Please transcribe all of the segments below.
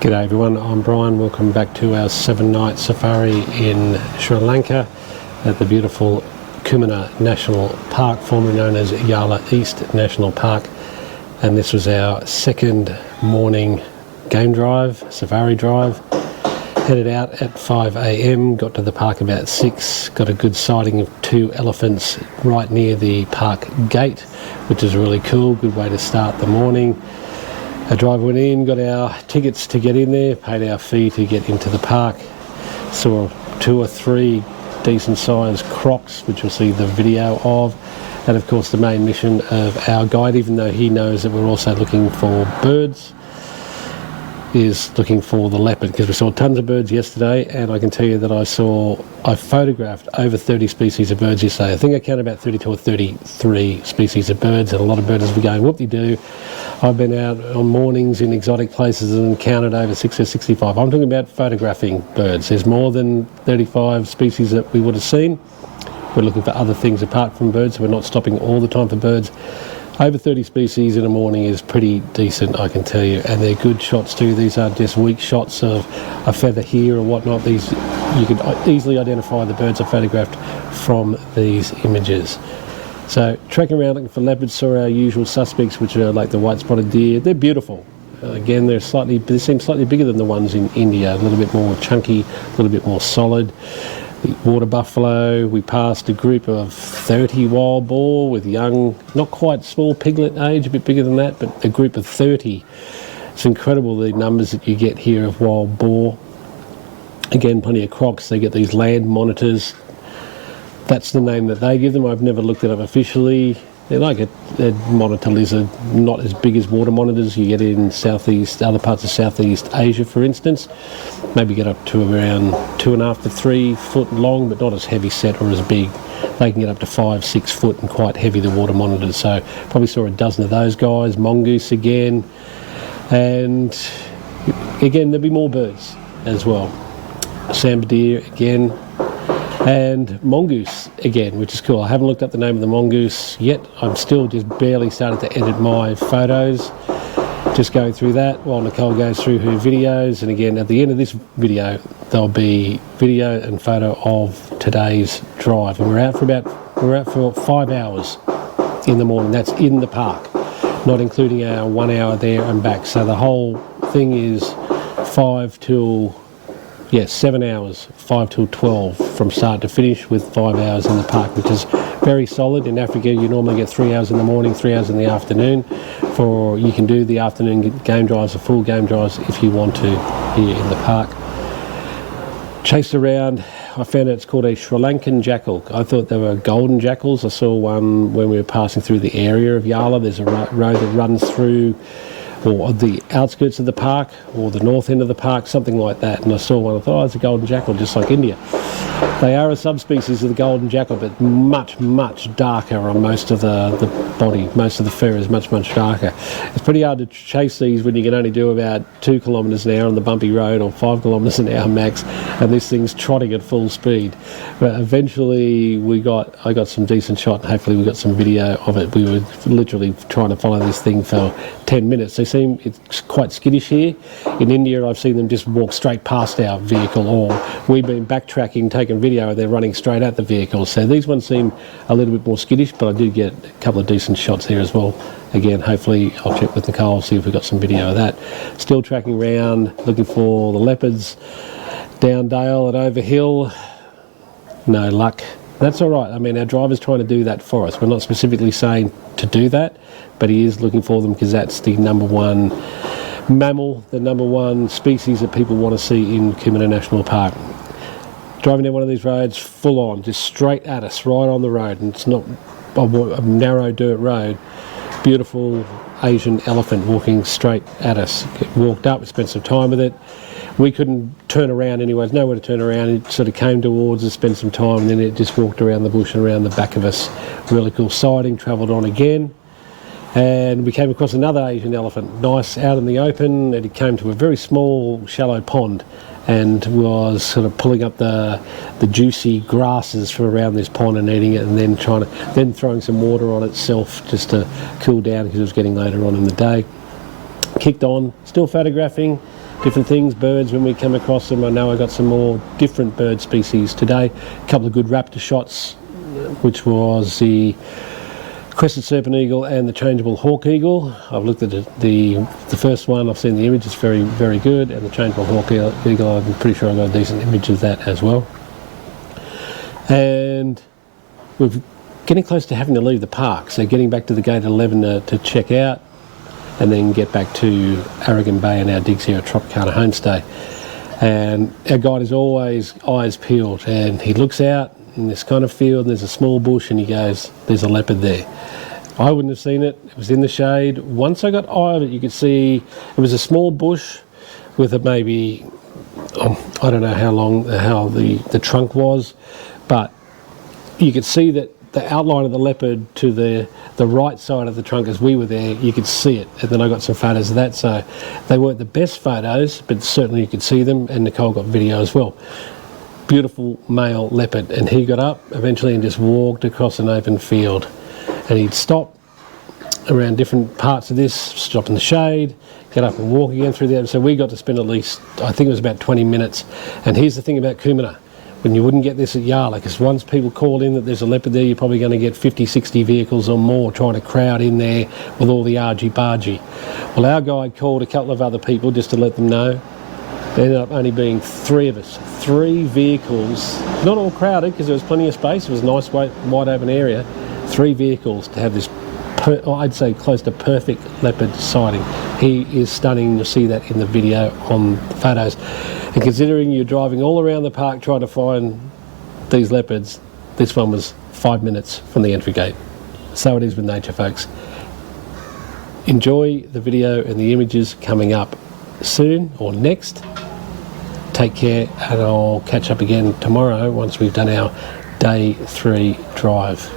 G'day everyone, I'm Brian. Welcome back to our 7-night safari in Sri Lanka at the beautiful Kumana National Park, formerly known as Yala East National Park. And this was our second morning game drive, safari drive. Headed out at 5 AM, got to the park about 6, got a good sighting of 2 elephants right near the park gate, which is really cool, good way to start the morning. Our driver went in, got our tickets to get in there, paid our fee to get into the park, saw 2 or 3 decent sized crocs, which you'll see the video of, and of course the main mission of our guide, even though he knows that we're also looking for birds, is looking for the leopard, because we saw tons of birds yesterday, and I can tell you that I photographed over 30 species of birds yesterday. I think I counted about 32 or 33 species of birds, and a lot of birders were going whoop-de-doo. I've been out on mornings in exotic places and counted over 60 or 65. I'm talking about photographing birds. There's more than 35 species that we would have seen. We're looking for other things apart from birds, so we're not stopping all the time for birds. Over 30 species in a morning is pretty decent, I can tell you, and they're good shots too. These aren't just weak shots of a feather here or whatnot. These, you can easily identify the birds are photographed from these images. So trekking around looking for leopards, saw our usual suspects, which are like the white-spotted deer. They're beautiful. Again, they seem slightly bigger than the ones in India, a little bit more chunky, a little bit more solid. The water buffalo, we passed a group of 30 wild boar with young, not quite small piglet age, a bit bigger than that, but a group of 30. It's incredible the numbers that you get here of wild boar. Again, plenty of crocs. They get these land monitors. That's the name that they give them. I've never looked it up officially. They're like a monitor lizard, not as big as water monitors you get in other parts of Southeast Asia, for instance. Maybe get up to around 2.5 to 3 foot long, but not as heavy set or as big. They can get up to 5, 6 foot and quite heavy, the water monitors. So probably saw a dozen of those guys. Mongoose again, and again there'll be more birds as well. Sambar deer again. And mongoose again, which is cool. I haven't looked up the name of the mongoose yet. I'm still just barely started to edit my photos. Just going through that while Nicole goes through her videos. And again, at the end of this video, there'll be video and photo of today's drive. And we're out for 5 hours in the morning. That's in the park, not including our 1 hour there and back. So the whole thing is 7 hours, 5 till 12 from start to finish, with 5 hours in the park, which is very solid. In Africa, you normally get 3 hours in the morning, 3 hours in the afternoon. You can do the afternoon game drives, or full game drives, if you want to, here in the park. Chased around, I found out it's called a Sri Lankan jackal. I thought they were golden jackals. I saw one when we were passing through the area of Yala. There's a road that runs through, or the outskirts of the park, or the north end of the park, something like that. And I saw one, I thought, oh, it's a golden jackal, just like India. They are a subspecies of the golden jackal, but much, much darker on most of the body. Most of the fur is much, much darker. It's pretty hard to chase these when you can only do about 2 kilometres an hour on the bumpy road, or 5 kilometres an hour max, and this thing's trotting at full speed. But eventually I got some decent shot, and hopefully we got some video of it. We were literally trying to follow this thing for 10 minutes. It's quite skittish here. In India, I've seen them just walk straight past our vehicle, or we've been backtracking, taking video, and they're running straight at the vehicle. So these ones seem a little bit more skittish, but I did get a couple of decent shots here as well. Again, hopefully I'll check with Nicole, see if we've got some video of that. Still tracking around, looking for the leopards. Down dale and over hill, no luck. That's all right. I mean, our driver's trying to do that for us. We're not specifically saying to do that, but he is looking for them, because that's the #1 mammal, the #1 species that people want to see in Kumana National Park. Driving down one of these roads, full on, just straight at us, right on the road, and it's not a narrow dirt road. Beautiful Asian elephant walking straight at us. Walked up, spent some time with it. We couldn't turn around anyway, there's nowhere to turn around. It sort of came towards us, spent some time, and then it just walked around the bush and around the back of us. Really cool sighting, travelled on again. And we came across another Asian elephant, nice out in the open, and it came to a very small, shallow pond, and was sort of pulling up the juicy grasses from around this pond and eating it, and then throwing some water on itself just to cool down, because it was getting later on in the day. Kicked on, still photographing, different things, birds when we come across them. I know I got some more different bird species today. A couple of good raptor shots, which was the crested serpent eagle and the changeable hawk eagle. I've looked at the first one, I've seen the image, it's very, very good, and the changeable hawk eagle, I'm pretty sure I got a decent image of that as well. And we're getting close to having to leave the park, so getting back to the gate at 11 to check out, and then get back to Arugambay and our digs here at Tropicana Homestay. And our guide is always eyes peeled, and he looks out in this kind of field, and there's a small bush, and he goes, there's a leopard there. I wouldn't have seen it, it was in the shade. Once I got eye of it, you could see it was a small bush with it maybe, I don't know how the trunk was, but you could see that the outline of the leopard to the right side of the trunk as we were there, you could see it. And then I got some photos of that, so they weren't the best photos, but certainly you could see them, and Nicole got video as well. Beautiful male leopard, and he got up eventually and just walked across an open field, and he'd stop around different parts of this, stop in the shade, get up and walk again through there. So we got to spend at least, I think it was about 20 minutes. And here's the thing about Kumana, when you wouldn't get this at Yala, because once people call in that there's a leopard there, you're probably going to get 50, 60 vehicles or more trying to crowd in there with all the argy-bargy. Well, our guide called a couple of other people just to let them know. There ended up only being 3 of us, 3 vehicles, not all crowded because there was plenty of space, it was a nice wide open area, 3 vehicles to have this, I'd say close to perfect leopard sighting. He is stunning, you'll see that in the video on the photos. And considering you're driving all around the park trying to find these leopards, this one was 5 minutes from the entry gate. So it is with nature, folks. Enjoy the video and the images coming up soon or next. Take care, and I'll catch up again tomorrow once we've done our day 3 drive.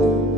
you.